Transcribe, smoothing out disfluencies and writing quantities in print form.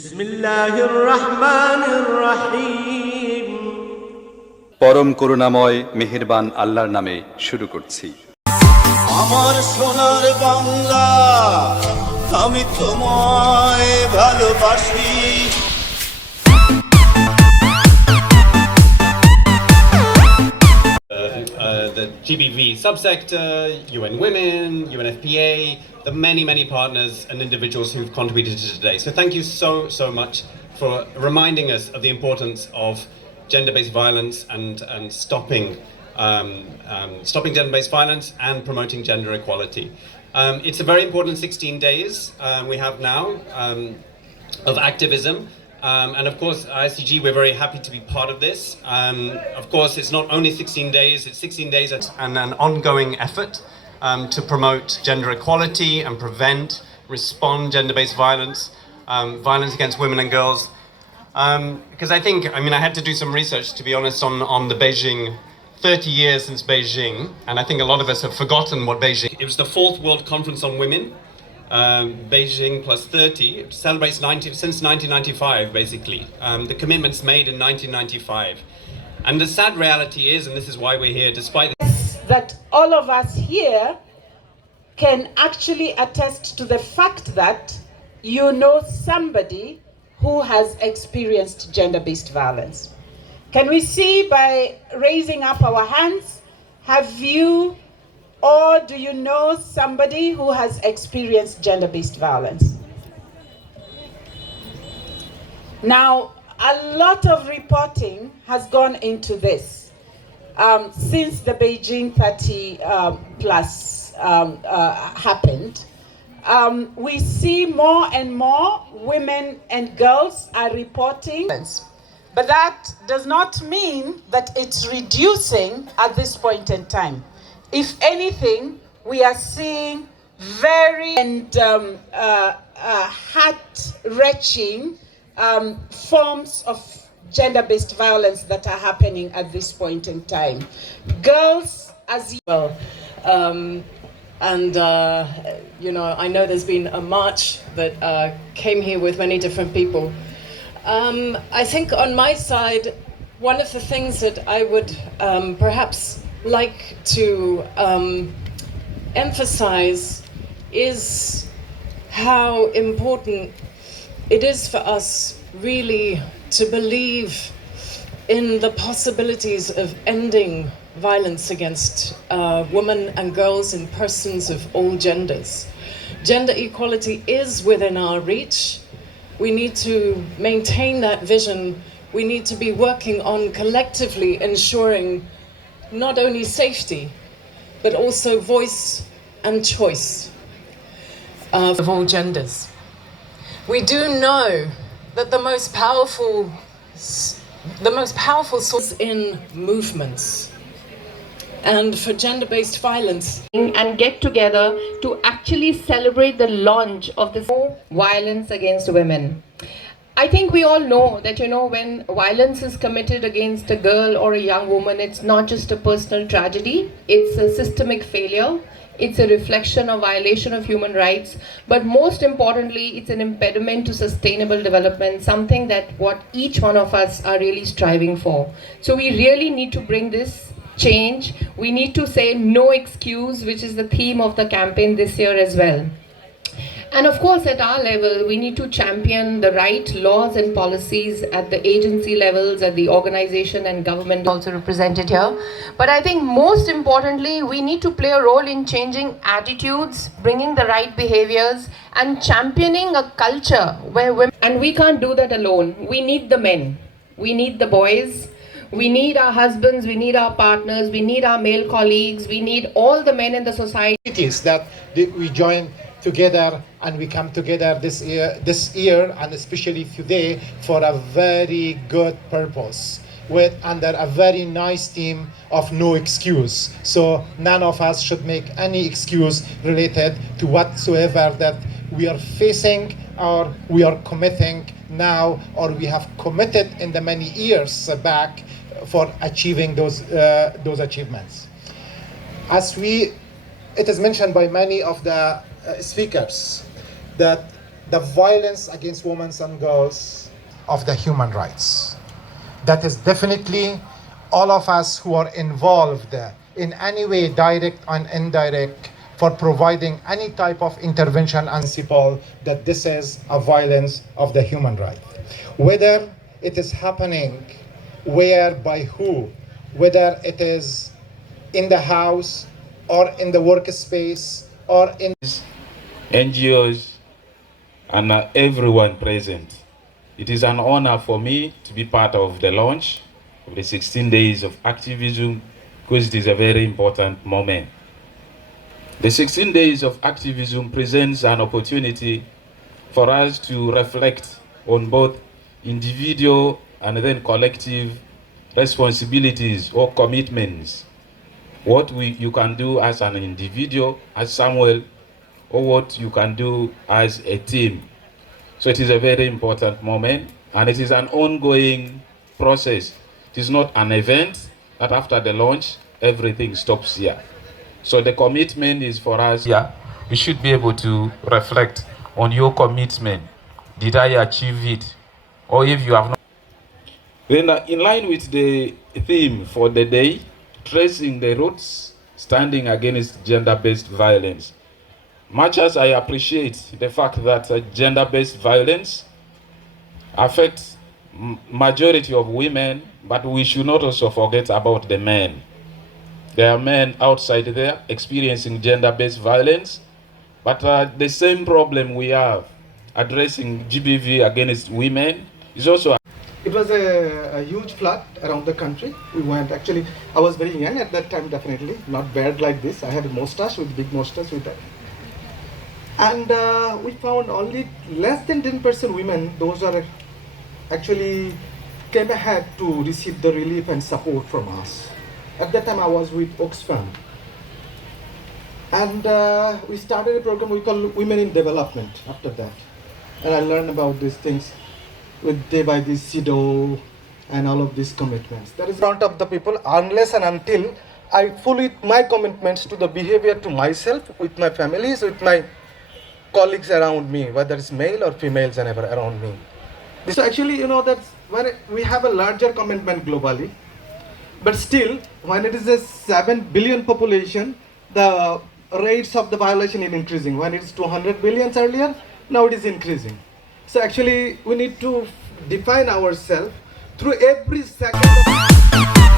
বিসমিল্লাহির রহমানির রহিম। পরম করুণাময় মেহেরবান আল্লাহর নামে শুরু করছি। আমার সোনার বাংলা, আমি তোমায় ভালোবাসি। The GBV subsector, UN Women, UNFPA, the many partners and individuals who've contributed to today. So thank you so much for reminding us of the importance of gender-based violence and stopping gender-based violence and promoting gender equality. It's a very important 16 days we have now of activism. And of course, ICG, we're very happy to be part of this. Of course, it's not only 16 days, it's 16 days and an ongoing effort to promote gender equality and prevent, respond gender-based violence, violence against women and girls. Because I had to do some research, to be honest, on the Beijing, 30 years since Beijing, and I think a lot of us have forgotten what Beijing. It was the 4th World Conference on Women. Beijing plus 30 celebrates since 1995, basically. The commitments made in 1995. And the sad reality is, and this is why we're here, despite that all of us here can actually attest to the fact that you know somebody who has experienced gender-based violence. Can we see by raising up our hands, have you or do you know somebody who has experienced gender-based violence? Now, a lot of reporting has gone into this since the Beijing 30 plus happened. We see more and more women and girls are reporting. But that does not mean that it's reducing at this point in time. If anything, we are seeing very heart-wrenching forms of gender-based violence that are happening at this point in time. Girls, as well, I know there's been a march that came here with many different people. I think on my side, one of the things that I would perhaps like to emphasize is how important it is for us really to believe in the possibilities of ending violence against women and girls and persons of all genders. Gender equality is within our reach. We need to maintain that vision. We need to be working on collectively ensuring not only safety, but also voice and choice of all genders. We do know that the most powerful source in movements. And for gender-based violence, and get together to actually celebrate the launch of this violence against women. I think we all know that, when violence is committed against a girl or a young woman, it's not just a personal tragedy, it's a systemic failure, it's a reflection of violation of human rights, but most importantly, it's an impediment to sustainable development, something that what each one of us are really striving for. So we really need to bring this change. We need to say no excuse, which is the theme of the campaign this year as well. And of course, at our level, we need to champion the right laws and policies at the agency levels, at the organization and government also represented here. But I think most importantly, we need to play a role in changing attitudes, bringing the right behaviors, and championing a culture where women, and we can't do that alone. We need the men, we need the boys, we need our husbands, we need our partners, we need our male colleagues, we need all the men in the society. It is that we join together and we come together this year and especially today for a very good purpose under a very nice theme of no excuse. So none of us should make any excuse related to whatsoever that we are facing or we are committing now or we have committed in the many years back for achieving those achievements. It is mentioned by many of the speakers that the violence against women and girls of the human rights. That is definitely all of us who are involved in any way, direct and indirect, for providing any type of intervention and principle that this is a violence of the human right. Whether it is happening where, by who, whether it is in the house or in the workspace or in NGOs and everyone present. It is an honor for me to be part of the launch of the 16 days of activism, because it is a very important moment. The 16 days of activism presents an opportunity for us to reflect on both individual and then collective responsibilities or commitments. What you can do as an individual, as Samuel, or what you can do as a team. So it is a very important moment, and it is an ongoing process. It is not an event that after the launch, everything stops here. So the commitment is for us. Yeah, we should be able to reflect on your commitment. Did I achieve it? Or if you have not. Then in line with the theme for the day, tracing the roots, standing against gender-based violence. Much as I appreciate the fact that gender-based violence affects majority of women, but we should not also forget about the men. There are men outside there experiencing gender-based violence, but the same problem we have addressing GBV against women is also. It was a huge flood around the country. We went, actually, I was very young at that time, definitely, not bad like this. I had a mustache, with big mustache with that. And we found only less than 10% women, those are actually came ahead to receive the relief and support from us. At that time I was with Oxfam. And we started a program we call Women in Development after that. And I learned about these things with day by day CEDAW and all of these commitments. That is in front of the people unless and until I fully my commitments to the behavior to myself, with my families, with my colleagues around me, whether it's male or females and ever around me. So actually, you know, that's where we have a larger commitment globally. But still, when it is a 7 billion population, the rates of the violation is increasing. When it's 200 billion earlier, now it is increasing. So actually, we need to define ourselves through every second of